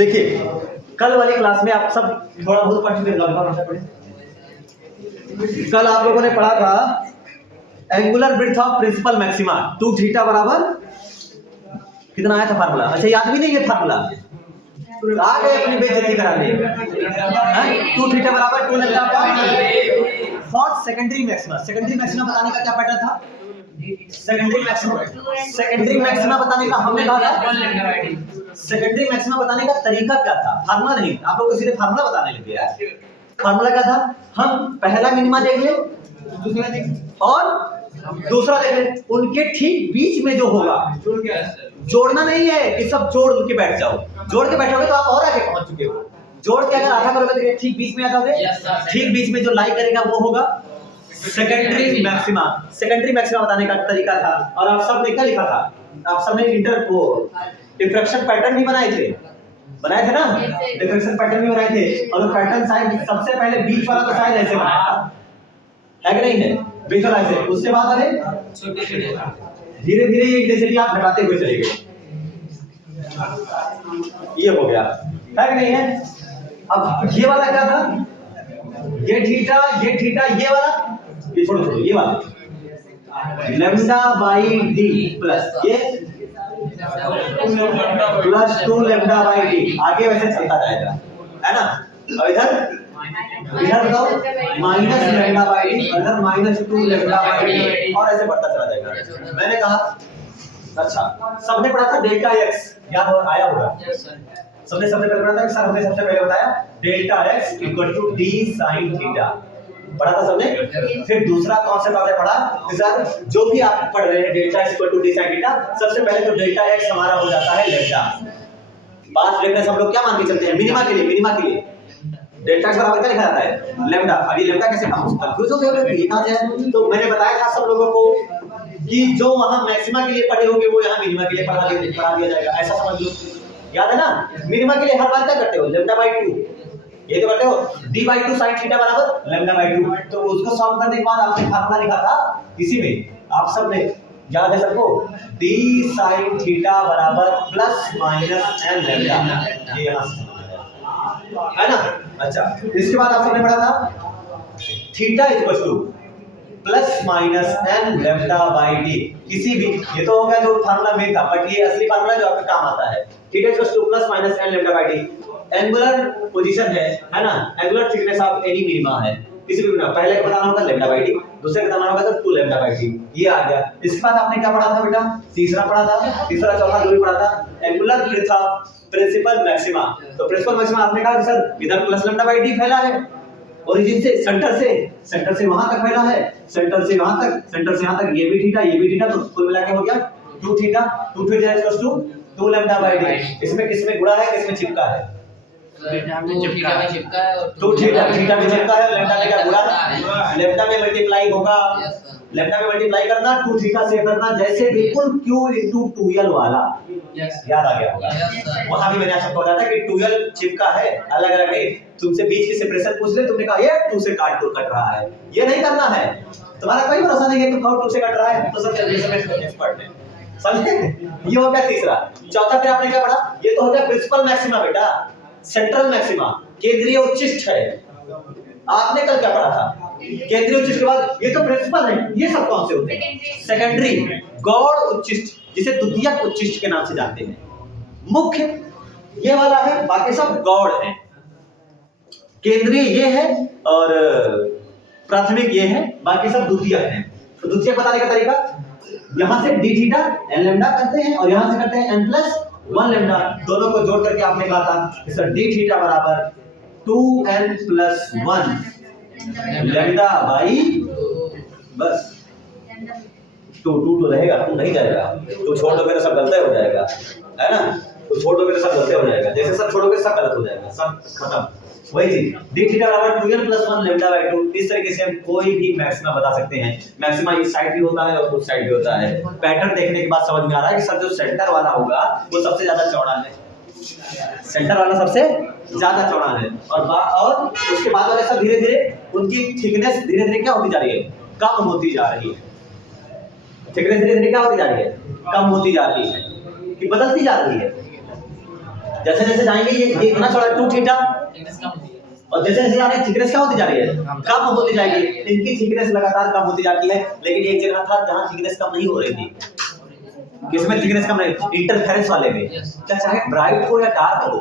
देखिए कल वाली क्लास में आप सब थोड़ा बहुत पढ़ चुके हैं। कल आप लोगों ने पढ़ा था angular breadth of principal maxima 2 theta बराबर कितना आया था फार्मूला। अच्छा याद भी नहीं है फार्मूला, आ गए अपनी बेइज्जती कराने। 2 थीटा बराबर 2 lambda for secondary maxima. Secondary maxima बताने का क्या पैटर्न था? सेकेंडरी मैक्सिमा बताने का हमने कहा था सेकेंडरी मैक्सिमा बताने का तरीका क्या था? फार्मूला नहीं, आप लोग को सीधे फार्मूला बताने लगे यार। फार्मूला क्या था? हम पहला मिनिमा देख ले और दूसरा देख ले, उनके ठीक बीच में जो होगा, जोड़ना नहीं है कि सब जोड़ के बैठ जाओ। जोड़ के बैठोगे तो आप और आगे पहुंच चुके हो। जोड़ के अगर आधा करोगे तो ठीक बीच में आ जाओगे। ठीक बीच में जो लाई करेगा वो होगा सेकेंडरी मैक्सिमा। सेकेंडरी मैक्सिमा बताने का तरीका था। और आप सब ने क्या लिखा था? आप सब ने इंटर को डिफ्रैक्शन पैटर्न भी बनाए थे ना? डिफ्रैक्शन पैटर्न भी बनाए थे। और वो पैटर्न शायद सबसे पहले बीच वाला तो शायद ऐसे बनाया था, है कि नहीं है? बीच वाला ऐसे, उसके बाद अरे धीरे धीरे ये इंटेंसिटी आप घटाते हुए चले गए, ये हो गया, है कि नहीं है? अब ये वाला क्या था? ये थीटा ये वाला, ये छोड़ो ये वाला लैम्डा बाई डी प्लस ये प्लस 2 लैम्डा बाई डी। आगे वैसे चलता जाएगा, है ना? और इधर बताओ माइनस लैम्डा बाई डी, इधर माइनस 2 लैम्डा बाई डी, और ऐसे बढ़ता चला जाएगा। मैंने कहा अच्छा सबने पढ़ा था डेल्टा एक्स, याद आया होगा? सबने पहले पढ़ा था कि सर हमने सबसे पहले बताया delta X equal to D sine theta, पढ़ा था सबने। फिर दूसरा कॉन्सेप्ट आपने पढ़ा कि सर जो भी आप पढ़ रहे हैं delta X equal to D sine theta, सबसे पहले तो डेल्टा एक्स हमारा हो जाता है लैम्डा। बात लेकर हम लोग क्या मान के चलते हैं? मिनिमा के लिए डेल्टा एक्स बराबर क्या लिखा जाता है? लैम्डा। अभी लैम्डा कैसे कंफ्यूज हो गए ये कहां से है? तो मैंने बताया था सब लोगों को कि जो वहां मैक्सिमा के लिए पढ़े होंगे वो यहाँ मिनिमा के लिए पढ़ा दिया जाएगा, ऐसा समझ लो। याद है ना? मिनिमा के लिए हर बार क्या करते हो? लैम्डा बाई 2 ये तो करते हो, d बाई 2 sin थीटा बराबर लैम्डा बाई 2। तो उसको सॉल्व करने के बाद आपने फार्मूला लिखा था इसी में, आप सब ने याद है सबको? d sin थीटा बराबर प्लस माइनस n लैम्डा, ये यहां से है ना? अच्छा इसके बाद आप सबने पढ़ा था theta equal to plus minus n lambda by d। किसी भी, ये तो हो गया जो फार्मूला में था, बट ये असली फार्मूला जो आपके काम आता है। Theta equal to plus minus n lambda by d angular position है ना? Angular thickness of any minima है किसी भी मिनिमा। पहले का बताना होगा लैम्डा बाई d, दूसरे का बताना होगा तो 2 लैम्डा बाई d। ये आ गया। इसके बाद आपने क्या पढ़ा था बेटा? तीसरा पढ़ा था, तीसरा चौथा जो भी पढ़ा था angular breadth of principal maxima. तो प्रिंसिपल मैक्सिमा आपने कहा कि सर इधर प्लस लैम्डा बाई d फैला है, ओरिजिन से सेंटर से वहां तक फैला है, सेंटर से यहां तक ये भी थीटा, तो कुल मिला के हो गया 2 theta equals to 2 lambda by d। इसमें किसमें गुणा है, किसमें चिपका है? थीटा में चिपका है और 2 थीटा में चिपका है, लैम्डा में क्या गुणा? लैम्डा में मल्टीप्लाई होगा, लैम्डा में मल्टीप्लाई करना, 2 थीटा से करना, जैसे बिल्कुल q into 2l वाला। याद आ गया होगा? वहां भी मैंने आपको बताया था कि 2l चिपका है, अलग अलग नहीं। तुमसे बीच की सेपरेशन पूछ ले, तुमने कहा ये 2 से काट रहा है, ये नहीं करना है। तुम्हारा कोई भरोसा नहीं है तुम कहो 2 से कट रहा है, तो सब एक्सपर्ट है, समझे? ये हो गया तीसरा। चौथा फिर आपने क्या पढ़ा? ये तो हो गया प्रिंसिपल मैक्सिमा बेटा, सेंट्रल मैक्सिमा, केंद्रीय उच्चिष्ट है। आपने कल क्या पढ़ा था? केंद्रीय उच्चिष्ट के बाद ये तो प्रिंसिपल है, ये सब कौन से होते हैं? सेकेंडरी, गौड़ उच्चिष्ट, जिसे द्वितीयक उच्चिष्ट के नाम से जानते हैं। मुख्य ये वाला है, बाकी सब गौड़ है। केंद्रीय ये है और प्राथमिक ये है, बाकी सब द्वितीयक हैं। तो द्वितीयक बताने का तरीका, यहां से d थीटा n लैम्डा करते हैं और यहां से करते हैं n प्लस 1 लैम्डा। दोनों को जोड़ करके आपने कहा था कि सर d थीटा बराबर 2n प्लस 1 लैम्डा बाई, बस 2 तो रहेगा, 2 नहीं जाएगा। तो छोड़ दोगे तो सब गलत हो जाएगा, है ना? तो छोड़ दोगे तो सब गलत हो जाएगा, जैसे सब छोड़ोगे सब गलत हो जाएगा, सब खत्म। वही चीज d थीटा बराबर 2n प्लस 1 लैम्डा बाई 2। इस तरीके से हम कोई भी मैक्सिमा बता सकते हैं। मैक्सिमा इस साइड भी होता है और उस साइड भी होता है। पैटर्न देखने के बाद समझ में आ रहा है कि सर जो सेंटर वाला होगा वो सबसे ज्यादा चौड़ा है, सेंटर वाला सबसे ज्यादा चौड़ा है। और उसके बाद वाले सब धीरे धीरे उनकी थिकनेस धीरे धीरे क्या होती जा रही है? कम होती जा रही है। थिकनेस धीरे धीरे क्या होती जा रही है? कम होती जा रही है कि बदलती जा रही है? जैसे जैसे जाएंगे ये इतना चौड़ा 2 थीटा, थिकनेस कम होती है और जैसे जैसे जा रहे हैं थिकनेस क्या होती जा रही है, कम होती जाएगी। इनकी थिकनेस लगातार कम होती जाती है, लेकिन एक जगह था जहां थिकनेस कम नहीं हो रही थी। किसमें थिकनेस कम नहीं? इंटरफेरेंस वाले में। क्या चाहे ब्राइट हो या डार्क हो,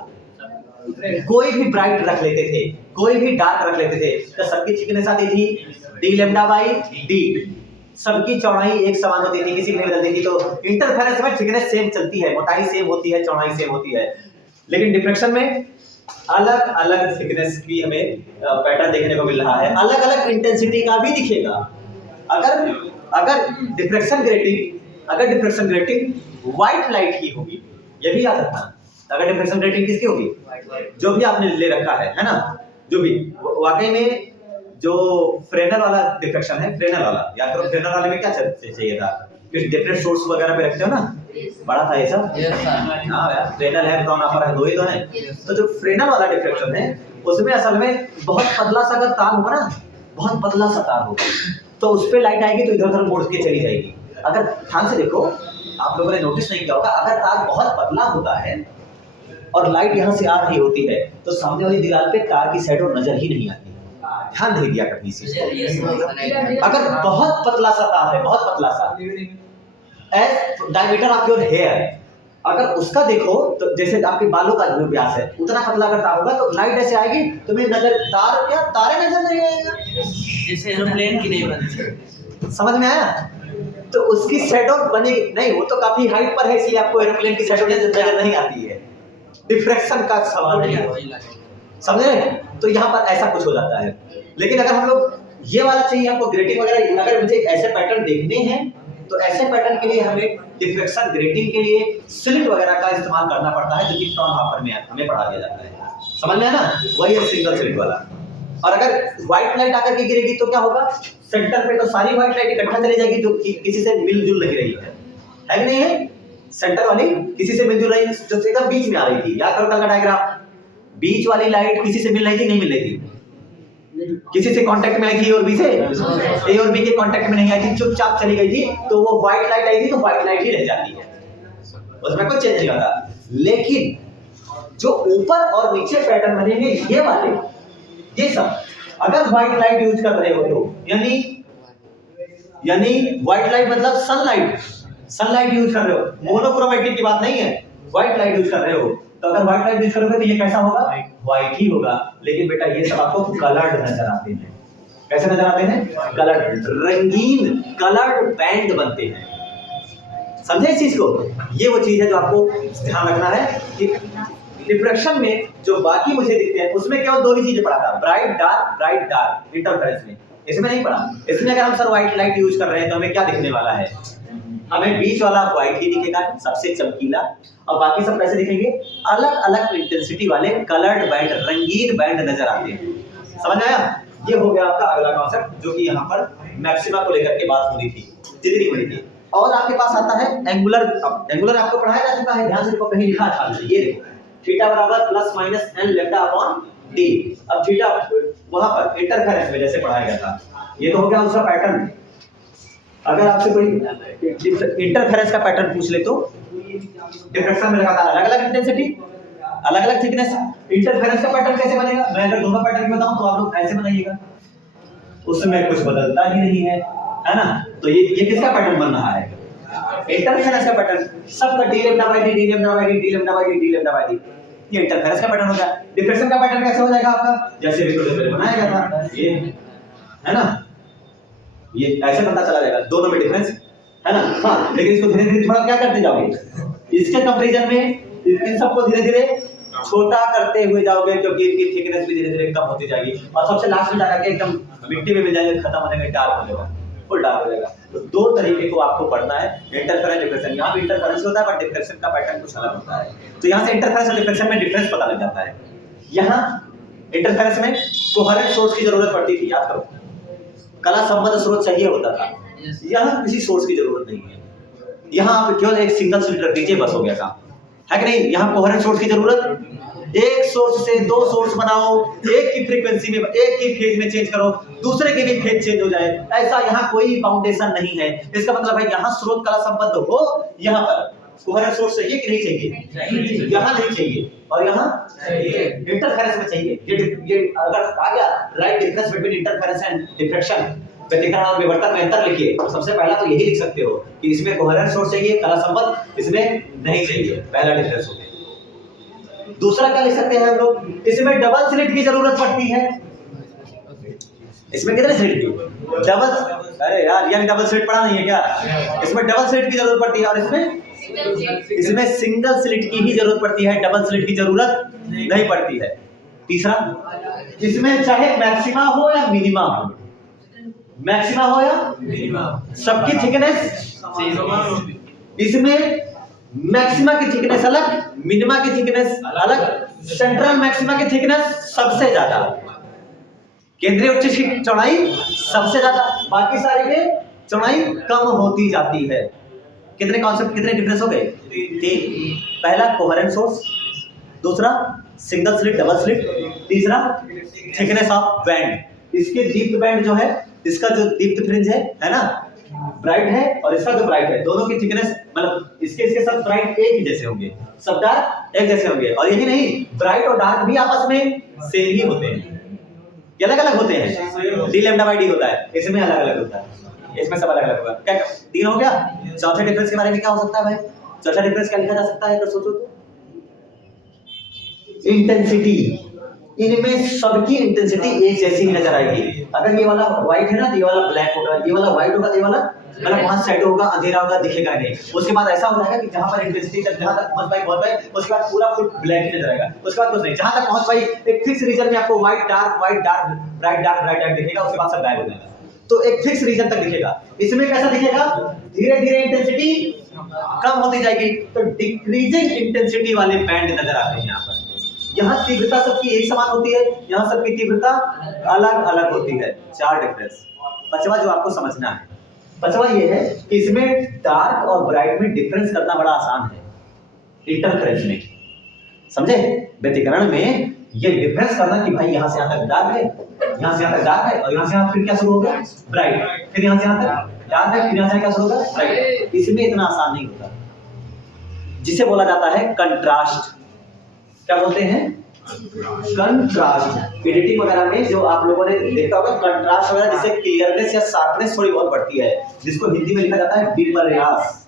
कोई भी ब्राइट रख लेते थे, कोई भी डार्क रख लेते थे, तो सबकी थिकनेस आती थी d लैम्डा बाई d, सबकी चौड़ाई एक समान होती थी, किसी की नहीं बदलती थी। तो इंटरफेरेंस में थिकनेस सेम चलती है, मोटाई सेम होती है, चौड़ाई सेम होती है, लेकिन डिफ्रेक्शन में अलग अलग थिकनेस की हमें पैटर्न देखने को मिल रहा है, अलग अलग इंटेंसिटी का भी दिखेगा। अगर अगर डिफ्रेक्शन ग्रेटिंग व्हाइट लाइट की होगी, ये भी याद रखना, अगर डिफ्रेक्शन ग्रेटिंग किसकी होगी, जो भी आपने ले रखा है ना, जो भी वाकई में जो फ्रेनल वाला डिफ्रेक्शन है, फ्रेनल वाला याद करो, फ्रेनल वाले में क्या चाहिए था, कुछ डिफरेंट सोर्स वगैरह पे रखते हो ना, बड़ा था ये सब। हाँ यार, फ्रेनल है, फ्रॉन अपर है, दो ही तो है। तो जो फ्रेनल वाला डिफ्रेक्शन है उसमें असल में बहुत पतला सा अगर तार होगा ना, बहुत पतला सा तार होगा, तो उस पे लाइट आएगी तो इधर उधर मुड़ के चली जाएगी। अगर ध्यान से देखो, आप लोगों ने नोटिस नहीं किया होगा, अगर तार बहुत पतला होता है और लाइट यहाँ से आ रही होती है तो सामने वाली दीवार पे तार की शैडो नजर ही नहीं आती। ध्यान नहीं दिया कभी इस चीज को। अगर बहुत पतला सा तार है, बहुत पतला सा, as diameter of your hair, अगर उसका देखो तो जैसे आपके बालों का जो व्यास है उतना पतला अगर तार होगा तो लाइट ऐसे आएगी, तुम्हें नजर तार क्या तारे नजर नहीं आएगा, जैसे एरोप्लेन की नहीं बनती। समझ में आया? तो उसकी शैडो बनेगी नहीं, वो तो काफी हाइट पर है, इसलिए आपको एरोप्लेन की शैडो नजर नहीं आती है। डिफ्रेक्शन का सवाल नहीं है, समझ रहे? तो यहाँ पर ऐसा कुछ हो जाता है। लेकिन अगर हम लोग ये वाला चाहिए हमको ग्रेटिंग वगैरह, अगर मुझे ऐसे पैटर्न देखने हैं तो ऐसे पैटर्न के लिए हमें डिफ्रेक्शन ग्रेटिंग के लिए स्लिट वगैरह का इस्तेमाल करना पड़ता है, जो कि फ्रॉनहोफर में हमें पढ़ा दिया जाता है। समझ में है ना? वही है सिंगल स्लिट वाला। और अगर व्हाइट लाइट आकर के गिरेगी तो क्या होगा, सेंटर पे तो सारी व्हाइट लाइट इकट्ठा चली जाएगी जो किसी से मिलजुल नहीं रही है कि नहीं है? सेंटर वाली किसी से मिलजुल रही, जो एकदम बीच में आ रही थी। याद करो कल का डायग्राम, बीच वाली लाइट किसी से मिल रही थी, नहीं मिल रही थी, किसी से कांटेक्ट में आई थी और बी से, ए और बी के कांटेक्ट में नहीं आई थी, चुपचाप चली गई थी, तो वो व्हाइट लाइट आई थी तो व्हाइट लाइट ही रह जाती है, उसमें कुछ चेंज नहीं होता। लेकिन जो ऊपर और नीचे पैटर्न बनेंगे ये वाले, ये सब अगर व्हाइट लाइट यूज कर रहे हो तो यानी व्हाइट लाइट मतलब सनलाइट यूज कर रहे हो, मोनोक्रोमेटिक की बात नहीं है, व्हाइट लाइट यूज कर रहे हो, तो अगर व्हाइट लाइट यूज करोगे तो ये कैसा होगा, व्हाइट ही होगा। लेकिन बेटा ये सब आपको कलर्ड नजर आते हैं। कैसे नजर आते हैं? कलर्ड, रंगीन कलर्ड बैंड बनते हैं। समझे इस चीज को? ये वो चीज है जो आपको ध्यान रखना है कि डिफ्रेक्शन में जो बाकी मुझे दिखते हैं उसमें केवल दो ही चीजें पढ़ा था, ब्राइट डार्क इंटरफेरेंस में, इसमें नहीं पढ़ा। इसमें अगर हम सर व्हाइट लाइट यूज कर रहे हैं तो हमें क्या दिखने वाला है, हमें बीच वाला व्हाइट ही दिखेगा सबसे चमकीला, और बाकी सब कैसे दिखेंगे, अलग अलग इंटेंसिटी वाले कलर्ड बैंड, रंगीन बैंड नजर आते हैं। समझ आया? ये हो गया आपका अगला कॉन्सेप्ट जो कि यहाँ पर मैक्सिमा को लेकर के बात हो रही थी, जितनी बड़ी थी। और आपके पास आता है एंगुलर। एंगुलर आपको पढ़ाया जा चुका है, ध्यान से कहीं लिखा था, ये देखो थीटा बराबर plus minus N lambda upon D. अब थीटा वहां पर इंटरफेरेंस में जैसे पढ़ाया गया था, ये तो हो गया उसका पैटर्न। अगर आपसे कोई इंटरफेरेंस का पैटर्न पूछ ले तो डिफ्रेक्शन में लगातार अलग अलग इंटेंसिटी, अलग अलग थिकनेस, इंटरफेरेंस का पैटर्न कैसे बनेगा, मैं अगर दोनों पैटर्न बताऊं तो आप लोग ऐसे बनाइएगा, उसमें कुछ बदलता ही नहीं है ना? तो ये किसका पैटर्न बन रहा है, इंटरफेरेंस का पैटर्न, सबका D lambda by D, D lambda by D, D lambda by D, D lambda by D, ये इंटरफेरेंस का पैटर्न हो गया। डिफ्रेक्शन का पैटर्न कैसे हो जाएगा आपका, जैसे भी थोड़ी देर बनाया गया था, ये है ना, ये ऐसे पता चला जाएगा दोनों में डिफरेंस है ना। हाँ, लेकिन इसको धीरे धीरे थोड़ा क्या करते जाओगे, इसके कंपैरिजन में इन सबको धीरे धीरे छोटा करते हुए जाओगे, क्योंकि इनकी थिकनेस भी धीरे धीरे कम होती जाएगी, और सबसे लास्ट में जाकर के एकदम मिट्टी में मिल जाएंगे, खत्म हो जाएंगे, डार्क हो जाएगा, फुल डार्क हो जाएगा। तो दो तरीके को आपको पढ़ना है, इंटरफेरेंस डिफ्रेक्शन। यहाँ पे इंटरफेरेंस होता है पर डिफ्रेक्शन का पैटर्न कुछ अलग होता है, तो यहाँ से इंटरफेरेंस और डिफ्रेक्शन में डिफरेंस पता लग जाता है। यहाँ इंटरफेरेंस में कोहेरेंट सोर्स की जरूरत पड़ती थी, याद करो, कला संबद्ध स्रोत चाहिए होता था, यहाँ किसी सोर्स की जरूरत नहीं है, यहाँ आप केवल एक सिंगल स्लिट रख दीजिए, बस हो गया काम, है कि नहीं? यहाँ कोहेरेंट सोर्स की जरूरत, एक सोर्स से दो सोर्स बनाओ, एक की फ्रीक्वेंसी में, एक की फेज में चेंज करो, दूसरे के भी फेज चेंज हो जाए, ऐसा यहाँ कोई बाउंडेशन नहीं है। इसका मतलब है यहाँ स्रोत कला संबद्ध हो, यहाँ पर कोहेरेंट सोर्स चाहिए कि नहीं चाहिए? यहाँ नहीं चाहिए और यहाँ इंटरफेरेंस में चाहिए। ये अगर आ गया right difference between interference and diffraction, व्यतिकरण और विवर्तन में अंतर लिखिए, तो सबसे पहला तो यही लिख सकते हो कि इसमें कोहेरेंट सोर्स चाहिए, कला संबंध इसमें नहीं चाहिए, पहला डिफरेंस हो गया। दूसरा क्या लिख सकते हैं हम लोग, इसमें डबल स्लिट की जरूरत पड़ती है। इसमें कितने स्लिट की? डबल, अरे यार यंग डबल स्लिट पढ़ा नहीं है क्या? इसमें डबल स्लिट की जरूरत पड़ती है और इसमें सिंगल स्लिट की ही जरूरत पड़ती है, डबल स्लिट की जरूरत नहीं पड़ती है। तीसरा, इसमें चाहे मैक्सिमा हो या मिनिमा हो, मैक्सिमा हो या मिनिमा, सबकी थिकनेस इसमें मैक्सिमा की थिकनेस अलग, मिनिमा की थिकनेस अलग, सेंट्रल मैक्सिमा की थिकनेस सबसे ज्यादा, केंद्रीय उच्च की चौड़ाई सबसे ज्यादा, बाकी सारे के चौड़ाई कम होती जाती है। कितने कॉन्सेप्ट, कितने डिफरेंस हो गए? तीन। पहला कोहेरेंट सोर्स, दूसरा सिंगल स्लिट डबल स्लिट, तीसरा थिकनेस ऑफ बैंड। इसके दीप्त बैंड जो है, इसका जो दीप्त फ्रिंज है ना, ब्राइट है, और इसका जो ब्राइट है, दोनों की थिकनेस मतलब इसके सब ब्राइट एक ही जैसे होंगे, सब डार्क एक जैसे होंगे। और यही नहीं, ब्राइट और डार्क भी आपस में सेम ही होते हैं, ये अलग अलग होते हैं। डी लैम्डा बाई डी होता है, इसमें अलग अलग होता है, इसमें सब अलग अलग होगा। क्या तीन हो गया? चौथे डिफरेंस के बारे में क्या हो सकता है भाई? चौथा डिफरेंस क्या लिखा जा सकता है अगर सोचो तो? इंटेंसिटी। इनमें सबकी इंटेंसिटी एक जैसी ही नजर आएगी। अगर ये वाला व्हाइट है ना, ये वाला ब्लैक होगा, ये वाला व्हाइट होगा, ये वाला मतलब पांच साइड होगा, अंधेरा होगा, दिखेगा नहीं। उसके बाद ऐसा हो जाएगा कि जहां पर इंटेंसिटी तक जहां तक पहुंच पाई, उसके बाद पूरा फुल ब्लैक ही नजर आएगा। उसके बाद कुछ नहीं, जहां तक पहुंच पाई एक फिक्स रीजन में आपको व्हाइट डार्क, ब्राइट डार्क दिखेगा, उसके बाद सब गायब हो जाएगा। तो एक फिक्स रीजन तक दिखेगा। इसमें कैसा दिखेगा? धीरे धीरे इंटेंसिटी कम होती जाएगी, तो डिक्रीजिंग इंटेंसिटी वाले बैंड नजर आते हैं यहाँ पर। यहाँ तीव्रता सबकी एक समान होती है, यहाँ सबकी तीव्रता अलग अलग होती है। चार डिफरेंस। पांचवा जो आपको समझना है, पांचवा ये है कि इसमें डार्क और ब्राइट में डिफरेंस करना बड़ा आसान है इंटरफेरेंस में, समझे? व्यतिकरण में ये डिफरेंस करना कि भाई यहाँ से यहाँ तक डार्क है, यहाँ से यहाँ तक डार्क है, और यहाँ से यहाँ फिर क्या शुरू होगा? ब्राइट, फिर यहाँ से यहाँ तक डार्क है, फिर यहाँ से क्या शुरू होगा? ब्राइट। इसमें इतना आसान नहीं होता, जिसे बोला जाता है कंट्रास्ट। क्या बोलते हैं? कंट्रास्ट। एडिटिंग वगैरह में जो आप लोगों ने देखा होगा कंट्रास्ट वगैरह, जिससे क्लियरनेस या शार्पनेस थोड़ी बहुत बढ़ती है, जिसको हिंदी में लिखा जाता है विपर्यास।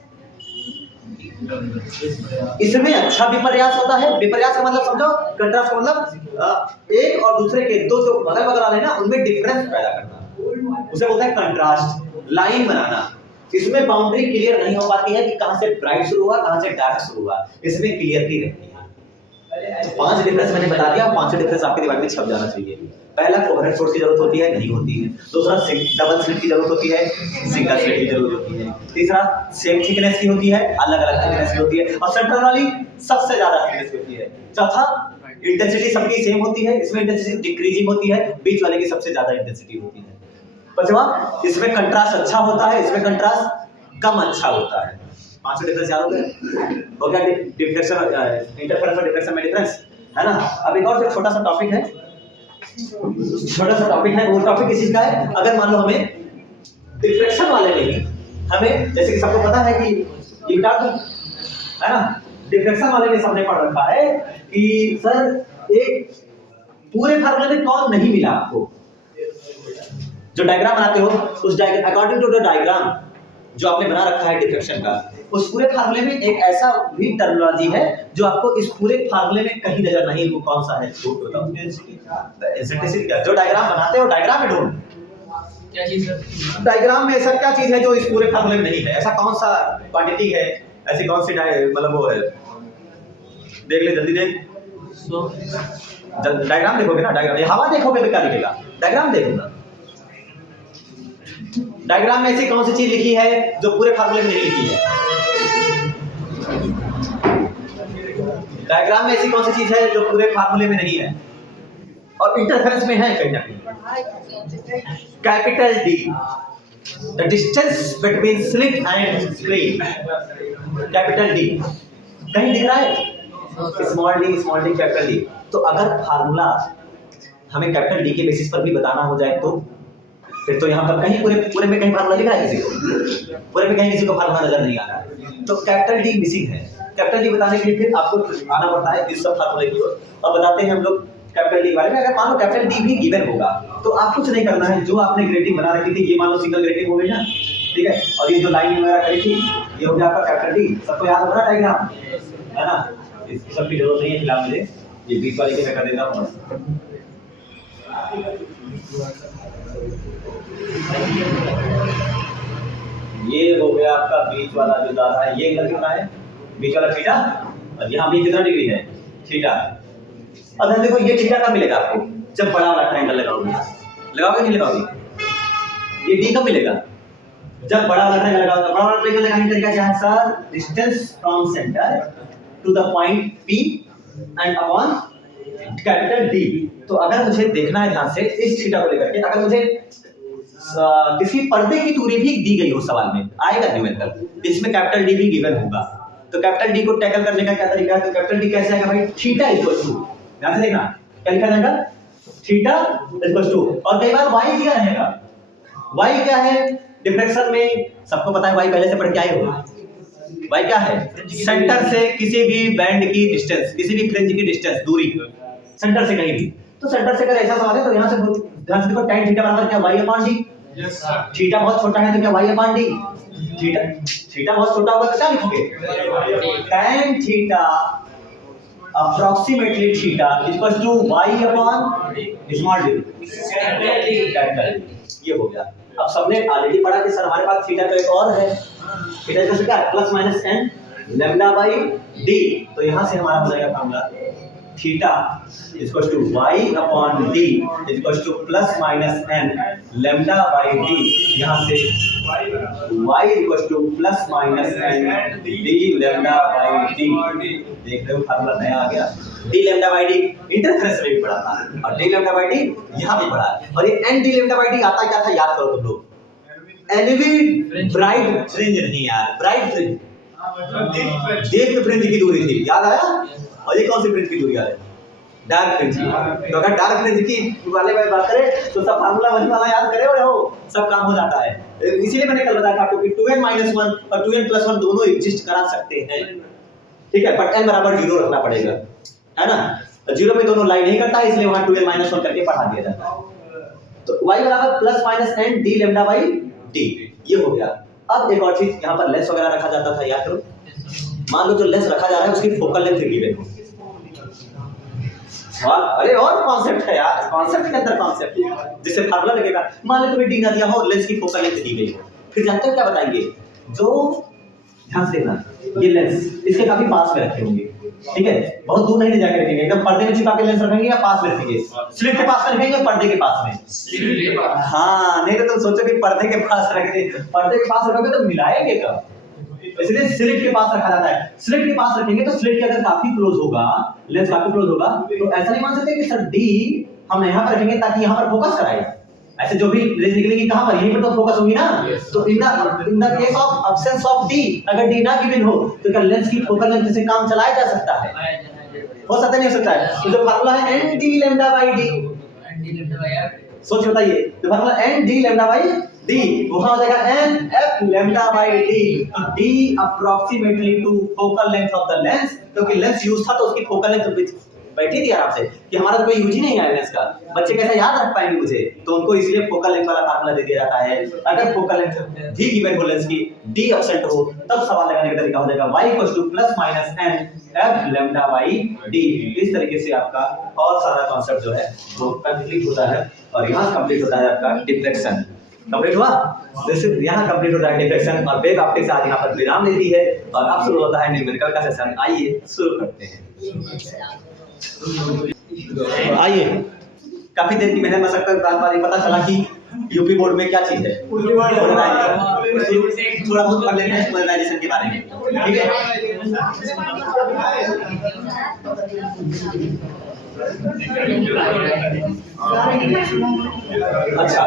इसमें अच्छा विपर्यास होता है। विपर्यास का मतलब समझो, कंट्रास्ट का मतलब एक और दूसरे के दो जो बगल बगल वाले ना, उनमें डिफरेंस पैदा करना, उसे बोलते हैं कंट्रास्ट, लाइन बनाना। इसमें बाउंड्री क्लियर नहीं हो पाती है कि कहां से ब्राइट शुरू हुआ, कहां से डार्क शुरू हुआ, इसमें क्लियरिटी रहती है। तो पांच डिफरेंस मैंने बता दिया, पांचों डिफरेंस आपके दिमाग में छप जाना चाहिए। पहला कोहेरेंट सोर्स की जरूरत होती है, नहीं होती है। दूसरा डबल स्लिट की जरूरत होती है, सिंगल स्लिट की जरूरत होती है। तीसरा सेम थिकनेस की होती है, अलग अलग थिकनेस की होती है, और सेंट्रल वाली सबसे ज्यादा थिकनेस की होती है। चौथा इंटेंसिटी सबकी सेम होती है, इसमें इंटेंसिटी डिक्रीजिंग होती है, बीच वाले की सबसे ज्यादा इंटेंसिटी होती है। पांचवा, इसमें कंट्रास्ट अच्छा होता है, इसमें कंट्रास्ट कम अच्छा होता है। पांचों डिफरेंस याद हो गया? डिफ्लेक्शन, इंटरफेरेंस और डिफ्लेक्शन में डिफरेंस है ना। अब एक और छोटा सा टॉपिक है, वो टॉपिक किस चीज का है? अगर मान लो हमें डिफ्लेक्शन वाले में ही हमें, जैसे कि सबको पता है कि ये बता दो है ना, डिफ्लेक्शन वाले में सबने पढ़ रखा है कि सर एक पूरे फार्मूले में कौन नहीं मिला आपको। जो डायग्राम बनाते हो उस diagram, according to the diagram जो आपने बना रखा है डिफ्लेक्शन का, उस पूरे फार्मूले में एक ऐसा भी टर्मिनोलॉजी है जो आपको इस पूरे फार्मूले में कहीं नजर नहीं, वो कौन सा है? इंटेंसिटी का जो डायग्राम बनाते हो, डायग्राम में ढूंढ, क्या चीज है? डायग्राम में ऐसा क्या चीज है जो इस पूरे फार्मूले में नहीं है? ऐसा कौन सा क्वांटिटी है, ऐसी कौन सी मतलब वो है? देख ले, जल्दी देख। डायग्राम देखोगे ना, डायग्राम, हवा देखोगे तो क्या दिखेगा? डायग्राम देखोगा। डायग्राम में ऐसी कौन सी चीज लिखी है जो पूरे फार्मूले में नहीं लिखी है? डायग्राम में ऐसी कौन सी चीज है जो पूरे फार्मूले में नहीं है और इंटरफेरेंस में है कहीं ना कहीं? Capital D, the distance between slit and screen. Capital D कहीं दिख रहा है? Small D capital D. तो अगर फार्मूला हमें कैपिटल डी के बेसिस पर भी बताना हो जाए तो फिर तो यहाँ पर कहीं पूरे में कहीं फार्मूला लिखा है किसी को? पूरे में कहीं किसी को फार्मूला नजर नहीं आ रहा है। तो कैपिटल डी मिसिंग है। कैपिटल डी बताने के लिए फिर आपको आना पड़ता है इस सब फार्मूले की ओर। अब बताते हैं हम लोग कैपिटल डी के बारे में। अगर मान लो कैपिटल डी भी गिवन होगा तो आप कुछ नहीं करना है, जो आपने ग्रेडिंग बना रखी थी, ये मान लो सिंगल ग्रेडिंग हो गई ना, ठीक है, और ये जो लाइन वगैरह करी थी ये हो गया आपका कैपिटल डी। सबको याद हो रहा है डायग्राम, है ना? इसकी सबकी जरूरत नहीं है फिलहाल, मुझे ये बीच वाले की मैं कर देता हूँ बस। ये हो गया आपका बीच वाला जो जा रहा है, ये एंगल कितना है? बीच वाला थीटा, और यहाँ भी कितना डिग्री है? थीटा। अब देखो ये थीटा कब मिलेगा आपको? जब बड़ा वाला ट्रायंगल लगाओगे। लगाओगे नहीं लगाओगे? ये डी कब मिलेगा? जब बड़ा वाला ट्रायंगल लगाओगे। बड़ा वाला ट्रायंगल लगाने का तरीका क्या है sir? Distance from centre to the point P and upon capital D। तो अगर मुझे देखना है ध्यान से इस थीटा को लेकर के, अगर मुझे किसी पर्दे की दूरी भी दी गई हो सवाल में, आएगा न्यूमेरिकल, इसमें कैपिटल डी भी गिवन होगा, तो कैपिटल डी को टैकल करने का क्या तरीका है? तो कैपिटल डी कैसे आएगा भाई? थीटा इक्वल टू, ध्यान से देखना क्या लिखा जाएगा? थीटा इक्वल टू, और कई बार y दिया रहेगा। y क्या है? डिफ्रेक्शन में सबको पता है y पहले से पढ़ के आए हो। y क्या है? सेंटर से किसी भी बैंड की डिस्टेंस, किसी भी फ्रिंज की डिस्टेंस, दूरी सेंटर से कहीं भी। तो सेंटर से अगर ऐसा सवाल है तो यहाँ से ध्यान से देखो, tan थीटा बराबर क्या? y upon d। थीटा बहुत छोटा है तो क्या? y upon d। थीटा बहुत छोटा होगा तो क्या लिखोगे? tan theta approximately theta equal to y upon small d, capital D। ये हो गया। अब सबने ऑलरेडी पढ़ा कि सर हमारे पास थीटा का एक और है, थीटा इक्वल टू क्या है? Plus minus n lambda by d। तो यहाँ से हमारा हो जाएगा formula theta equal to y upon d equal to plus minus n lambda by d। यहाँ से y equal to plus minus n d lambda by d। देख रहे हो फार्मूला नया आ गया। d lambda by d interference में भी पढ़ा था, और d लैम्डा बाई d यहाँ भी पढ़ा है। और ये n d lambda by d आता क्या था? याद करो तुम लोग। एनवी ब्राइट फ्रिंज नहीं यार, ब्राइट फ्रिंज, दीप्त फ्रिंज की दूरी थी, याद आया? और ये कौन सी फ्रिंज की दूरी आ रही है? डार्क फ्रिंज की। तो अगर डार्क फ्रिंज की वाले में बात करें तो सब फार्मूला वही वाला याद करे और हो सब काम हो जाता है। इसीलिए मैंने कल बताया था आपको कि 2n - 1 और 2n + 1 दोनों एग्जिस्ट करा सकते हैं, ठीक है, बट n बराबर 0 रखना पड़ेगा, है ना? 0 पे दोनों लाइन नहीं करता, इसलिए वहां 2n - 1 करके पढ़ा दिया जाता है। तो y बराबर plus minus n d lambda by d, ये हो गया। अब एक और चीज, यहाँ पर लेंस वगैरह रखा जाता था, याद करो। मान लो जो लेंस रखा जा रहा है उसकी फोकल लेंथ गिवन हो। अरे और कॉन्सेप्ट है यार, कॉन्सेप्ट के अंदर कॉन्सेप्ट, जिससे फार्मूला लगेगा। मान लो तुम्हें डी ना दिया हो और लेंस की फोकल लेंथ दी गई हो, फिर जानते हो क्या बताएंगे? जो ध्यान से देखना, ये लेंस इसके काफी पास में रखे होंगे, ठीक है, बहुत दूर नहीं ले जाकर रखेंगे, एकदम पर्दे में छिपा के लेंस रखेंगे या पास में रखेंगे? स्लिट के पास में रखेंगे या पर्दे के पास में? स्लिट के पास। हाँ, नहीं तो तुम सोचो कि पर्दे के पास रख दे, पर्दे के पास रखोगे तो मिलाएंगे कब? इसलिए स्लिट के पास रखा जाता है। स्लिट के पास रखेंगे तो स्लिट के अगर काफी क्लोज होगा, लेंस काफी क्लोज होगा, तो ऐसा नहीं मान सकते कि सर डी हम यहाँ पर रखेंगे ताकि यहाँ पर फोकस कराए। ऐसे जो भी रेज निकलेगी कहाँ पर? यहीं पर तो फोकस होगी ना। तो in the case of absence of D, अगर डी ना गिवन हो तो क्या लेंस की फोकल लेंथ से काम चलाया जा सकता है? हो सकता नहीं हो सकता है? तो जो फार्मूला है n d lambda by d, सोच बताइए, तो formula n d lambda by d वहां हो जाएगा n f lambda by d। तो d approximately two focal length of the lens, क्योंकि लेंस यूज था तो उसकी फोकल लेंथ बैठी थी आराम से, कि हमारा तो कोई यूज ही नहीं है लेंस का, बच्चे कैसे याद रख पाएंगे मुझे? तो उनको इसलिए फोकल लेंथ वाला फार्मूला दे दिया जाता है। अगर फोकल लेंथ भी गिवन हो लेंस की, d एब्सेंट हो, तब सवाल लगाने का तरीका हो जाएगा y + minus n f lambda by d। इस तरीके से आपका और सारा कॉन्सेप्ट जो है वो कंप्लीट होता है, और यहाँ कंप्लीट होता है आपका डिफ्लेक्शन। कंप्लीट हुआ, जैसे यहाँ कंप्लीट होता है डिफ्लेक्शन, और वेग ऑप्टिक्स आज यहाँ पर विराम लेती है, और अब शुरू होता है न्यूमेरिकल का सेशन। आइए शुरू करते हैं। आइए, काफी देर की मेहनत मशक्कत बाद पता चला कि यूपी बोर्ड में क्या चीज है, थोड़ा बहुत पढ़ लेते हैं पोलराइजेशन के बारे में, ठीक है? अच्छा,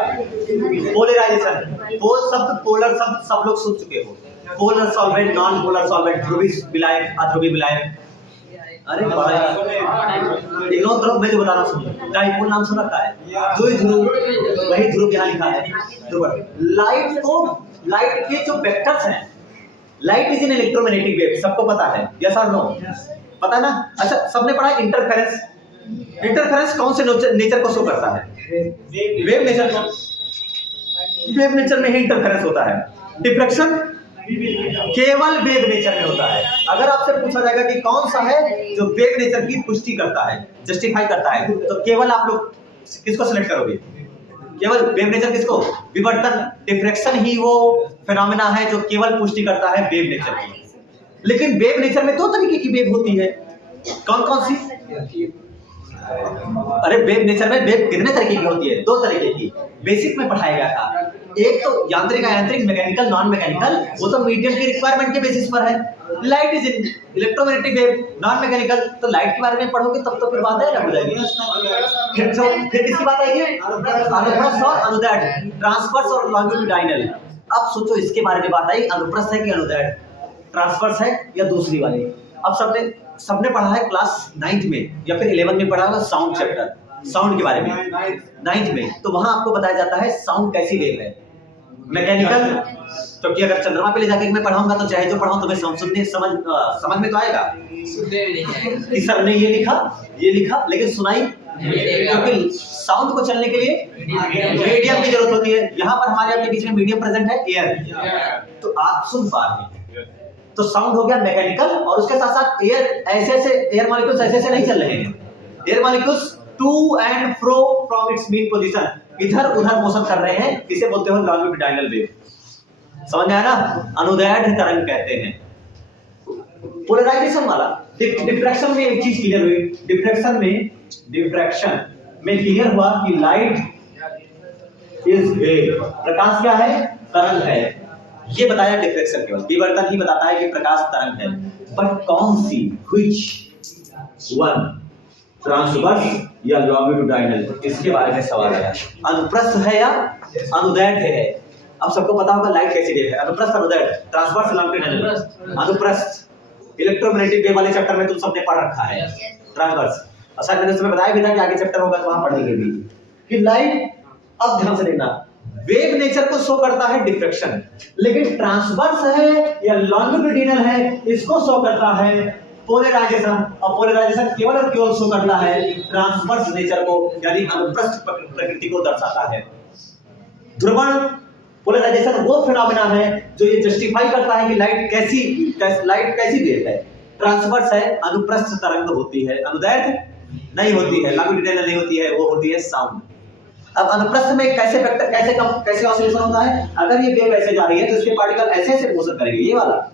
पोलराइजेशन, पोल शब्द, पोलर शब्द सब लोग सुन चुके हो। Polar solvent, non polar solvent, ध्रुवीय विलायक, अध्रुवीय विलायक, अरे भाई इग्नोर करो, मैं जो बता रहा हूँ सुनो। डाइपोल नाम सुन रखा है, जो ही ध्रुव वही ध्रुव यहाँ लिखा है ध्रुव। लाइट के जो वेक्टर्स हैं, light is an electromagnetic wave, सबको पता है, यस और नो? पता है ना? अच्छा, सबने पढ़ा है इंटरफेरेंस। इंटरफेरेंस कौन से नेचर को शो करता है? वेव नेचर को। वेव नेचर में ही इंटरफेरेंस होता है। डिफ्रैक्शन केवल वेव नेचर में होता है। अगर आपसे पूछा जाएगा कि कौन सा है जो वेव नेचर की पुष्टि करता है, जस्टिफाई करता है, तो केवल आप लोग किसको सिलेक्ट करोगे? केवल वेव नेचर किसको? विवर्तन, डिफ्रैक्शन ही वो फिनोमेना है जो केवल पुष्टि करता है वेव नेचर की। लेकिन वेव नेचर में दो तरीके की वेव होती है। कौन कौन सी? अरे वेव नेचर में वेव कितने तरीके की होती है? दो तरीके की। बेसिक में पढ़ाया गया था। एक तो यांत्रिक अयांत्रिक, मैकेनिकल नॉन मैकेनिकल, वो तो मीडियम की रिक्वायरमेंट के बेसिस पर है। Light is electromagnetic wave, non mechanical, तो लाइट के बारे में पढ़ोगे तब तो फिर बात अलग हो जाएगी। फिर किसकी बात आएगी? अनुप्रस्थ और अनुदैर्ध्य, ट्रांसवर्स और लॉन्गिट्यूडाइनल। अब सोचो इसके बारे में बात आई, अनुप्रस्थ है कि अनुदैर्ध्य, ट्रांसवर्स है या दूसरी वाली। अब सबने पढ़ा है क्लास 9th में या फिर 11th में पढ़ा होगा साउंड चैप्टर, साउंड के बारे में 9th में। तो वहां आपको बताया जाता है साउंड कैसी वेव है। मैकेनिकल, क्योंकि अगर चंद्रमा पे ले जाकर मैं पढ़ाऊंगा तो चाहे जो पढ़ाऊं तुम्हें समझ में तो आएगा कि सर ने ये लिखा लेकिन सुनाई, क्योंकि साउंड को चलने के लिए मीडियम की जरूरत होती है। यहाँ पर हमारे आपके बीच में मीडियम प्रेजेंट है, एयर, तो आप सुन पा रहे हैं। तो साउंड हो गया मैकेनिकल, और उसके साथ साथ एयर मॉलिक्यूल्स ऐसे नहीं चल रहे हैं। Air molecules to and fro from its mean position, इधर उधर मोशन कर रहे हैं, इसे बोलते हैं लॉन्गिट्यूडाइनल वेव। समझ में आया ना? अनुदैर्ध्य तरंग कहते हैं। पोलराइजेशन वाला, डिफ्रैक्शन में एक चीज क्लियर हुई। डिफ्रैक्शन में क्लियर हुआ कि लाइट इज वेव, प्रकाश क्या है? तरंग है। ये बताया डिफ्रैक्शन केवल, विवर्तन ही बताता है कि प्रकाश तरंग है। बट कौन सी, व्हिच वन, ट्रांसवर्स या लॉन्गिट्यूडाइनल, इसके बारे में सवाल है। अनुप्रस्थ है या अनुदैर्ध्य है? अब सबको पता होगा लाइट कैसी वेव है, अनुप्रस्थ, अनुदैर्ध्य, ट्रांसवर्स, लॉन्गिट्यूडाइनल। अनुप्रस्थ इलेक्ट्रोमैग्नेटिक वेव वाले चैप्टर में तुम सबने पढ़ रखा है। ट्रांसवर्स असल मैंने तुम्हें बताया भी था कि आगे चैप्टर होगा तो वहां पढ़ेंगे भी कि लाइट, अब ध्यान से देखना, वेव नेचर को शो करता है डिफ्रैक्शन, लेकिन ट्रांसवर्स है या लॉन्गिट्यूडिनल है, इसको शो करता है पोलराइजेशन। और पोलराइजेशन केवल और केवल शो करता है ट्रांसवर्स नेचर को, यानी अनुप्रस्थ प्रकृति को दर्शाता है। ध्रुवण पोलराइजेशन वो फिनोमेना है जो ये जस्टिफाई करता है कि लाइट कैसी वेव है। ट्रांसवर्स है, अनुप्रस्थ तरंग होती है, अनुदैर्ध्य नहीं होती है, लॉन्गिट्यूडिनल नहीं होती है, वो होती है साउंड। अब अनुप्रस्थ में कैसे ऑसिलेशन होता है? अगर ये वेव ऐसे जा रही है तो इसके पार्टिकल ऐसे मोशन करेंगे, ये वाला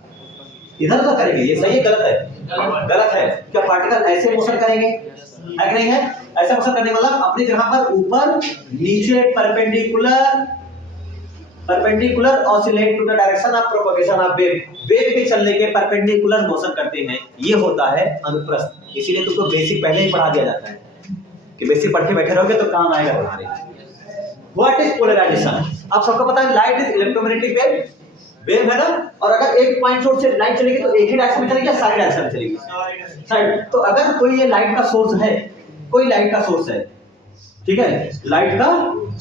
इधर उधर करेंगे। ये सही है गलत है? गलत है। क्या पार्टिकल ऐसे मोशन करेंगे? है कि नहीं है? ऐसे मोशन करने मतलब अपनी जगह पर ऊपर नीचे perpendicular oscillate to the direction of propagation of wave, wave के चलने के परपेंडिकुलर मोशन करते हैं, ये होता है अनुप्रस्थ। इसीलिए तुमको बेसिक पहले ही पढ़ा दिया जाता है कि बेसिक पढ़ के बैठे रहोगे तो काम आएगा तुम्हारे। What is polarisation? आप सबको पता है लाइट इज इलेक्ट्रोमैग्नेटिक वेव है ना। और अगर एक पॉइंट सोर्स से लाइट चलेगी तो एक ही डायरेक्शन में चलेगी या सारी डायरेक्शन में चलेगी? साइड। तो अगर कोई ये लाइट का सोर्स है, कोई लाइट का सोर्स है, ठीक है, लाइट का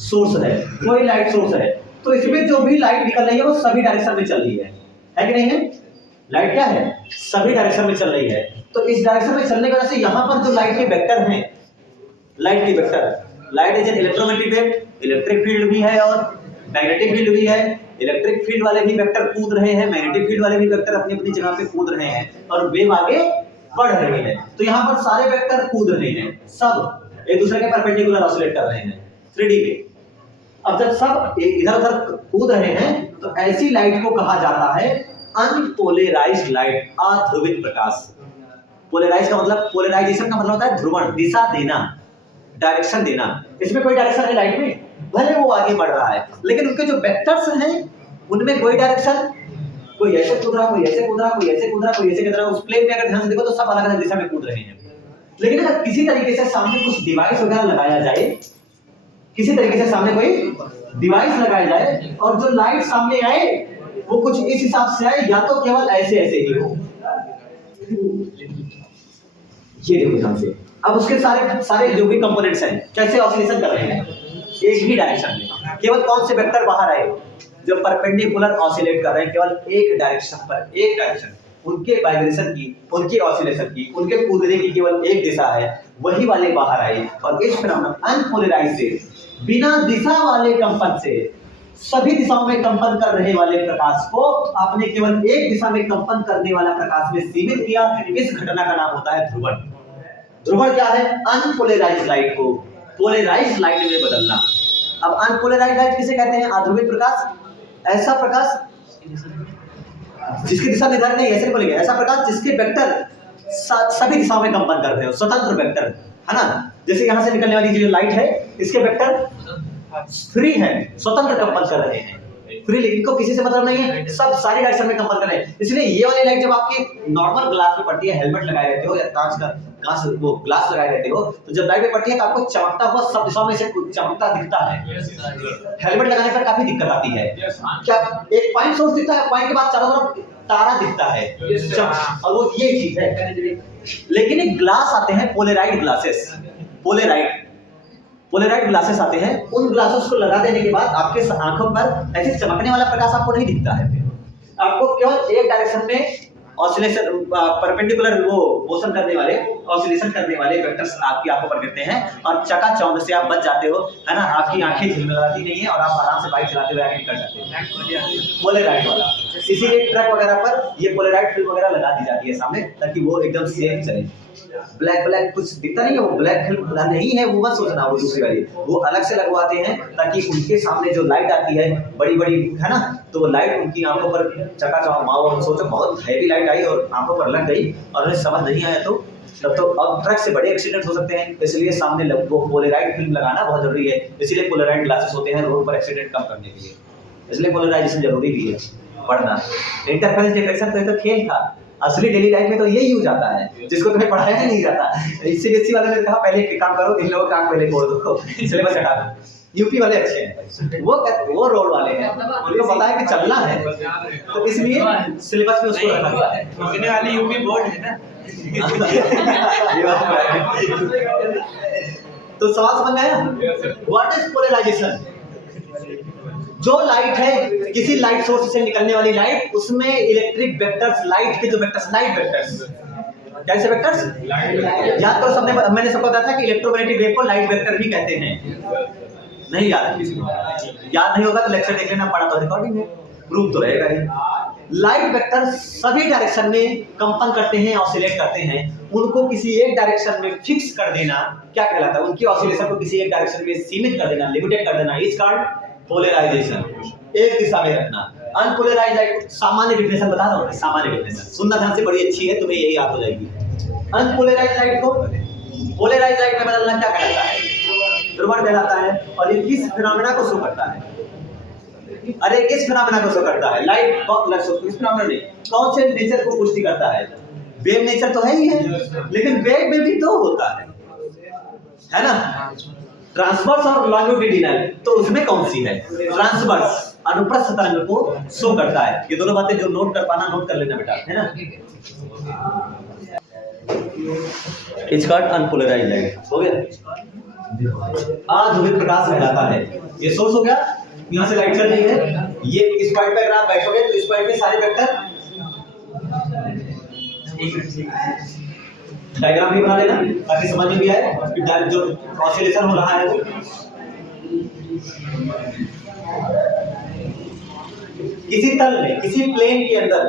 सोर्स है, कोई लाइट सोर्स है, तो इसमें जो भी लाइट निकल रही है वो सभी डायरेक्शन में चल रही है कि नहीं है? लाइट क्या है? सभी डायरेक्शन में चल रही है। तो इस डायरेक्शन में चलने की वजह से यहाँ पर जो लाइट के वेक्टर हैं, लाइट की vector, light is an electromagnetic wave, electric field भी है और मैग्नेटिक फील्ड भी है। इलेक्ट्रिक फील्ड वाले भी वेक्टर कूद रहे हैं, मैग्नेटिक फील्ड वाले भी वेक्टर अपनी अपनी जगह पे कूद रहे हैं, और वेव आगे बढ़ रही है। तो यहाँ पर सारे वेक्टर कूद रहे हैं, सब एक दूसरे के परपेंडिकुलर ऑसिलेट कर रहे हैं 3D के। अब जब सब इधर उधर कूद रहे हैं तो ऐसी लाइट को कहा जाता है अनपोलराइज्ड लाइट, अध्रुवित प्रकाश। पोलराइज का मतलब, पोलराइजेशन का मतलब होता है ध्रुवण, दिशा देना, डायरेक्शन देना। इसमें कोई डायरेक्शन है लाइट में, भले वो आगे बढ़ रहा है, लेकिन उनके जो वेक्टर्स हैं उनमें कोई डायरेक्शन, कोई ऐसे कूद रहा, कोई ऐसे कूद रहा, कोई ऐसे कूद रहा, कोई ऐसे कूद रहा। उस प्लेन में अगर ध्यान से देखो तो सब अलग अलग दिशा में कूद रहे हैं। लेकिन अगर किसी तरीके से सामने कुछ डिवाइस वगैरह लगाया जाए, किसी तरीके से सामने कोई डिवाइस लगाया जाए और जो लाइट सामने आए वो कुछ इस हिसाब से आए, या तो केवल ऐसे ऐसे ही हो, ये देखो ध्यान से। अब उसके सारे सारे जो भी कंपोनेंट्स हैं कैसे ऑसिलेशन कर रहे हैं, एक ही डायरेक्शन में। केवल कौन से वेक्टर बाहर आए जो परपेंडिकुलर ऑसिलेट कर रहे हैं, केवल एक डायरेक्शन पर, एक डायरेक्शन, उनके वाइब्रेशन की, उनके ऑसिलेशन की, उनके कूदने की केवल एक दिशा है, वही वाले बाहर आए। और इस फिनोमेनन अनपोलराइज्ड से, बिना दिशा वाले कंपन से, सभी दिशाओं में कंपन कर रहे वाले प्रकाश को आपने केवल एक दिशा में कंपन करने वाला प्रकाश में सीमित किया। इस घटना का नाम होता है ध्रुवण। ध्रुवण क्या है? अनपोलराइज्ड लाइट को पोलराइज्ड लाइट में बदलना। अब अनपोलराइज्ड लाइट किसे कहते हैं? अध्रुवित प्रकाश। ऐसा प्रकाश जिसकी दिशा निर्धारित नहीं, ऐसे बोलेंगे, ऐसा प्रकाश जिसके वेक्टर सभी दिशाओं में कंपन कर रहे हो, स्वतंत्र वेक्टर, है ना। जैसे यहां से निकलने वाली जो लाइट है, इसके वेक्टर फ्री है, स्वतंत्र कंपन कर रहे हैं, फ्रीली, इनको किसी से मतलब नहीं है, सब सारी डायरेक्शन में कंपन कर रहे हैं। इसलिए ये वाली लाइट जब आपकी नॉर्मल ग्लास पे पड़ती है, हेलमेट लगाए रहते हो या कांच वो ग्लास लगाए रहते हो, तो जब लाइट पे पड़ती है तो आपको चमकता हुआ सब दिशाओं में से चमकता दिखता है। हेलमेट लगाने पर काफी दिक्कत आती है। क्या एक पॉइंट सोर्स दिखता है, पॉइंट के बाद चारों तरफ तारा दिखता है, और वो ये चीज है। लेकिन एक ग्लास आते हैं पोलराइड ग्लासेस, पोलराइड ग्लासेस आते हैं, उन ग्लासेस को लगा देने के बाद आपके आंखों पर ऐसे चमकने वाला प्रकाश आपको नहीं दिखता है। आपको केवल एक डायरेक्शन में ऑसिलेशन, परपेंडिकुलर वो मोशन करने वाले, ऑसिलेशन करने वाले वेक्टर्स आपकी आंखों पर गिरते हैं और चकाचौंध से आप बच जाते हो, है ना। आपकी आंखें झिलमिलाती नहीं है और आप आराम से बाइक चलाते हुए आगे निकल जाते हो। पोलराइड वाला, इसीलिए ट्रक वगैरह पर ये पोलराइड फिल्म वगैरह लगा दी जाती है सामने, ताकि वो एकदम सेफ चले। ब्लैक कुछ दिखता नहीं है, वो ब्लैक फिल्म नहीं है, वो मत सोचना, वो दूसरी वाली, वो अलग से लगवाते हैं ताकि उनके सामने जो लाइट आती है बड़ी बड़ी, है ना, तो वो लाइट उनकी आंखों पर चकाचौंध, माओ सोचो बहुत हैवी लाइट आई और आंखों पर लग गई और उन्हें समझ नहीं आया, तो तब तो अब ट्रक से बड़े एक्सीडेंट हो सकते हैं। इसलिए सामने वो पोलराइड फिल्म लगाना बहुत जरूरी है। इसीलिए पोलराइड ग्लासेस होते हैं रोड पर एक्सीडेंट कम करने के लिए, इसलिए पोलराइजेशन जरूरी भी है पढ़ना। इंटरफेरेंस डिटेक्शन तो ये तो खेल था, असली डेली लाइफ में तो यही यूज आता है, जिसको तुम्हें पढ़ाया ही नहीं जाता। सीबीएसई वाले ने कहा पहले एक काम करो, इन लोगों का काम पहले छोड़ दो, सिलेबस हटा दो। यूपी वाले अच्छे हैं, वो रोड वाले हैं, उनको पता है कि चलना है, तो इसलिए सिलेबस में उसको रखा गया है। ठोकने वाली यूपी बोर्ड है ना। ये बात है। तो सवाल समझ में आया? What is polarisation? जो लाइट है, किसी लाइट सोर्स से निकलने वाली लाइट, उसमें इलेक्ट्रिक वेक्टर्स, लाइट के जो वेक्टर्स, लाइट वेक्टर्स, कैसे वेक्टर्स याद करो सबने, मैंने सबको बताया था कि इलेक्ट्रोमैग्नेटिक वेव को लाइट वेक्टर भी कहते हैं। नहीं याद है किसी को? याद नहीं होगा तो लेक्चर देख लेना, पढ़ा तो रिकॉर्डिंग है, प्रूफ तो रहेगा ही। लाइट वेक्टर सभी डायरेक्शन में कंपन करते हैं, ऑसिलेट करते हैं। उनको किसी एक डायरेक्शन में फिक्स कर देना क्या कहलाता है? उनकी ऑसिलेशन को किसी एक डायरेक्शन में सीमित कर देना, लिमिटेड कर देना, इज कॉल्ड पोलराइजेशन। एक दिशा में रखना। अनपोलराइज्ड लाइट, सामान्य डिफिनेशन बता रहा हूं, सामान्य डिफिनेशन सुनना ध्यान से, बड़ी अच्छी है, तुम्हें यही याद हो जाएगी। अनपोलराइज्ड लाइट को पोलराइज्ड लाइट में बदलना क्या कहलाता है? ध्रुवण कहलाता है। और ये किस फिनोमेना को शो करता है? अरे किस फिनोमेना को शो करता है? लाइट किस फिनोमेना नहीं, कौन से नेचर को पुष्टि करता है? वेव नेचर तो है ही है, लेकिन वेव में भी दो होता है ना, ट्रांसवर्स और लॉन्गिट्यूडिनल। तो उसमें कौन सी है? ट्रांसवर्स, अनुप्रस्थ तरंग को शो करता है। ये दोनों बातें जो नोट कर पाना, नोट कर लेना बेटा, है ना। It's called unpolarised light. हो गया? अध्रुवित प्रकाश कहलाता है। ये सोर्स हो गया, यहाँ से लाइट चल रही है, ये इस पॉइंट पे अगर आप बैठोगे तो इस पॉइंट पे सारे वेक्टर, डायग्राम भी बना लेना ताकि समझ में भी आए कि जो ऑसिलेशन हो रहा है वो किसी तल में, किसी प्लेन के अंदर,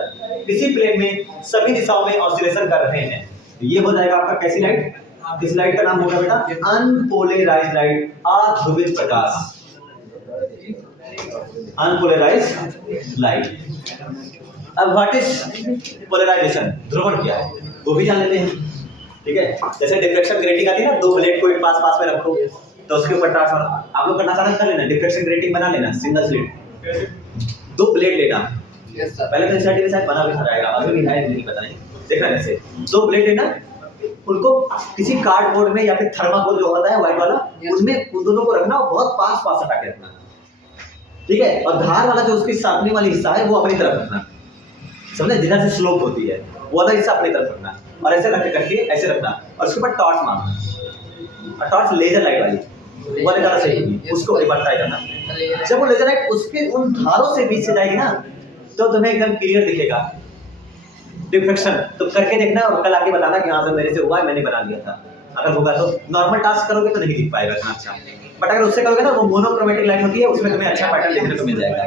किसी प्लेन में सभी दिशाओं में ऑसिलेशन कर रहे हैं। ये हो जाएगा आपका कैसी लाइट? इस लाइट का नाम होगा बेटा अनपोलराइज्ड लाइट, अध्रुवित प्रकाश, अनपोलराइज्ड लाइट। अब व्हाट इज पोलराइजेशन? ध्रुवण क्या है वो भी जान लेते हैं, ठीक है। जैसे डिफ्रेक्शन ग्रेटिंग आती है ना, दो प्लेट को एक पास पास में रखो तो उसके ऊपर ट्रांसफर, आप लोग करना चाहते कर लेना, डिफ्रेक्शन ग्रेटिंग बना लेना, सिंगल स्लिट, दो प्लेट लेना। पहले तो एनसीईआरटी में शायद बना भी रहेगा, अभी भी है नहीं पता नहीं, देखना जैसे दो प्लेट लेना, उनको किसी कार्डबोर्ड में या फिर थर्माकोल जो होता है व्हाइट वाला, उसमें उन दोनों को रखना और बहुत पास पास हटा के रखना, ठीक है। और धार वाला जो उसकी सामने वाली हिस्सा है वो अपनी तरफ रखना, समझे, जिधर से स्लोप होती है वो वाला हिस्सा अपनी तरफ रखना और ऐसे रख करके ऐसे रखना और उसके ऊपर टॉर्च मारना और टॉर्च लेजर लाइट वाली वो ज़्यादा सही होगी, उसको एक बार ट्राई करना। जब वो लेजर लाइट उसके उन धारों से बीच से जाएगी ना तो तुम्हें एकदम क्लियर दिखेगा डिफ्रेक्शन। तो करके देखना और कल आके बताना कि हाँ सर मेरे से हुआ है, मैंने बना लिया था। अगर होगा तो नॉर्मल टास्क करोगे तो नहीं दिख पाएगा इतना अच्छा, बट अगर उससे करोगे ना वो मोनोक्रोमेटिक लाइट होती है, उसमें तुम्हें अच्छा पैटर्न देखने को मिल जाएगा।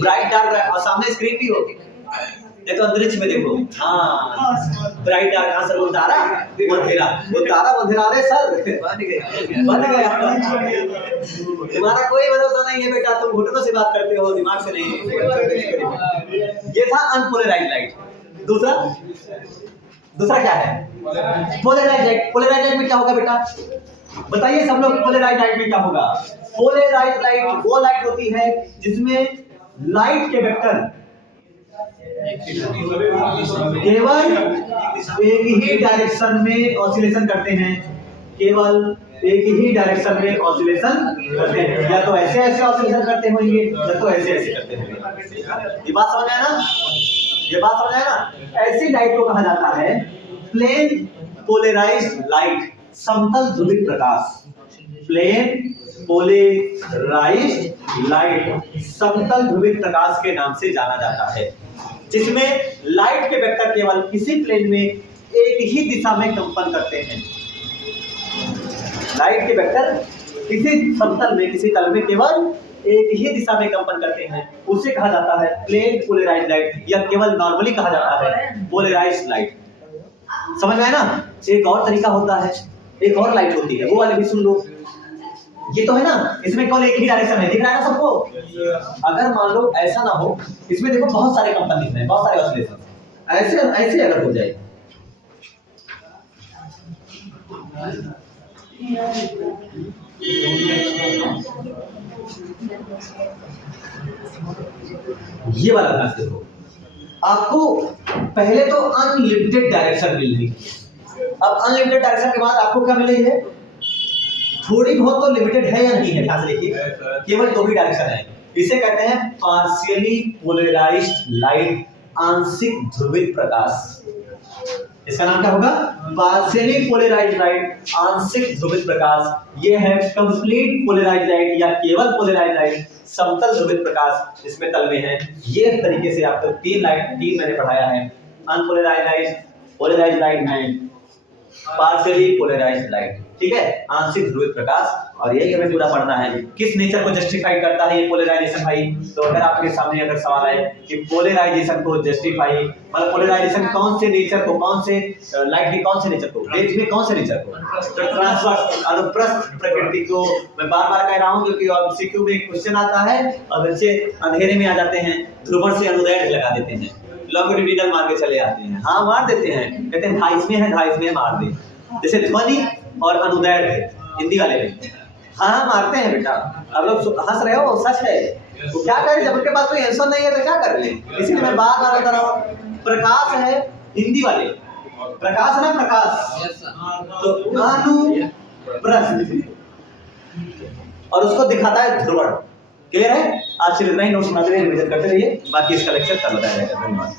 ब्राइट डार्क और सामने स्क्रीन भी होगी, ये तो अंतरिक्ष में देखो। हाँ ब्राइट डार्क कहाँ सर, वो तारा अंधेरा रे सर बन गया। तुम्हारा कोई भरोसा नहीं है बेटा, तुम घुटनों से बात करते हो, दिमाग से नहीं। ये था अनपोलराइज्ड लाइट। दूसरा क्या है? Polarised light. पोलराइज्ड लाइट में क्या होगा बेटा बताइए सब लोग, पोलराइज्ड लाइट में क्या होगा? पोलराइज्ड लाइट वो लाइट होती है जिसमें लाइट के वेक्टर केवल एक ही डायरेक्शन में ऑसिलेशन करते हैं, केवल एक ही डायरेक्शन में ऑसिलेशन करते हैं, या तो ऐसे ऐसे ऑसिलेशन करते होंगे या तो ऐसे ऐसे करते होंगे। ये बात समझ आया ना? ये बात समझ आया ना? ऐसी लाइट को कहा जाता है प्लेन पोलराइज्ड लाइट, समतल ध्रुवित प्रकाश। प्लेन पोलराइज्ड लाइट समतल ध्रुवित प्रकाश के नाम से जाना जाता है, जिसमें लाइट के वेक्टर केवल किसी प्लेन में एक ही दिशा में कंपन करते हैं। लाइट के वेक्टर किसी समतल में, किसी तल में केवल एक ही दिशा में कंपन करते हैं, उसे कहा जाता है प्लेन पोलराइज्ड लाइट, या केवल नॉर्मली कहा जाता है पोलराइज्ड लाइट। समझ में आया ना? एक और तरीका होता है, एक और लाइट होती है, वो वाले भी सुन लो। ये तो है ना, इसमें केवल एक ही डायरेक्शन है, दिख रहा है ना सबको? अगर मान लो ऐसा ना हो, इसमें देखो बहुत सारे कंपन दिख रहे हैं, बहुत सारे ऑसिलेशन, ऐसे ऐसे अगर हो जाए ये वाला क्लास देखो, आपको पहले तो अनलिमिटेड डायरेक्शन मिल रही है। अब अनलिमिटेड डायरेक्शन के बाद आपको क्या मिल रही है? थोड़ी बहुत तो लिमिटेड है या नहीं है? ध्यान से देखिए, केवल दो ही डायरेक्शन है। इसे कहते हैं पार्शियली पोलराइज्ड लाइट, आंशिक ध्रुवित प्रकाश। इसका नाम क्या होगा? पार्शियली पोलराइज्ड लाइट, आंशिक ध्रुवित प्रकाश। ये है कंप्लीट पोलराइज्ड लाइट या केवल पोलराइज्ड लाइट, समतल ध्रुवित प्रकाश जिसमें तल में है। ये तरीके से आपको तीन मैंने पढ़ाया है, unpolarised light, polarised light and partially polarised light. ठीक है, आंशिक ध्रुवित प्रकाश। और यही हमें पूरा पढ़ना है, किस नेचर को जस्टिफाई करता है ये पोलराइजेशन भाई। तो अगर आपके सामने अगर सवाल है कि पोलराइजेशन को जस्टिफाई, मतलब पोलराइजेशन कौन से नेचर को, कौन से लाइट के कौन से नेचर को, वेव्स में कौन से नेचर को, तो ट्रांसवर्स अनुप्रस्थ प्रकृति को मैं बार बार कह रहा हूँ क्योंकि एमसीक्यू में एक क्वेश्चन आता है और बच्चे अंधेरे में आ जाते हैं, ध्रुवण से अनुदैर्घ्य लगा देते हैं, लॉन्गिट्यूडिनल मार के चले आते हैं। हाँ मार देते हैं, कहते हैं 22 में है, 22 में मार दे, जैसे ध्वनि और अनुदैर्घ्य हिंदी वाले में। हाँ मारते हैं बेटा, अब लोग हंस रहे हो, सच है। तो क्या करें जब उनके पास कोई आंसर नहीं है तो क्या कर ले? इसीलिए मैं बार बार बता रहा हूँ, प्रकाश है हिंदी वाले, प्रकाश ना प्रकाश, तो अनुप्रस्थ और उसको दिखाता है ध्रुवण। क्लियर है? आज से इतना ही, नोट्स बनाते रहिए, रिवीजन करते रहिए, बाकी इसका लेक्चर कल बताया जाएगा। धन्यवाद।